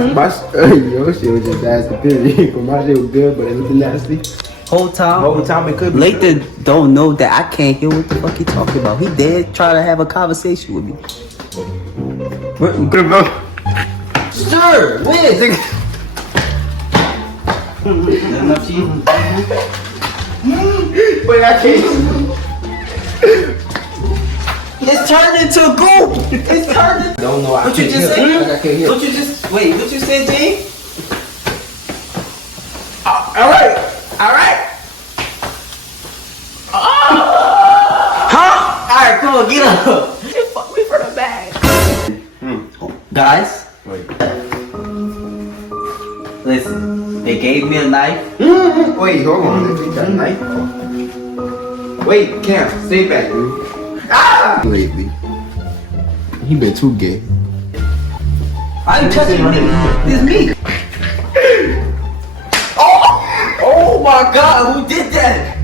Your shit was just nasty, period. But my shit was good, but it was nasty. Whole time it could be. Lathan don't know that I can't hear what the fuck he talking about. He did try to have a conversation with me. Good, bro. Sir, win. Enough cheese? Wait, I can't. It's turned into a goop. It's turned into... Don't know. What you just said? I can't hear. What you just... Wait, what you said, Jane? Alright. Huh? Alright, come on, get up. Fuck me for the bag. Guys. Wait. Listen, they gave me a knife. Wait, hold on. They got a knife. Wait, Cam, stay back, dude. Ah! Lately. He been too gay. I ain't touching me. It's me. Oh my God, who did that?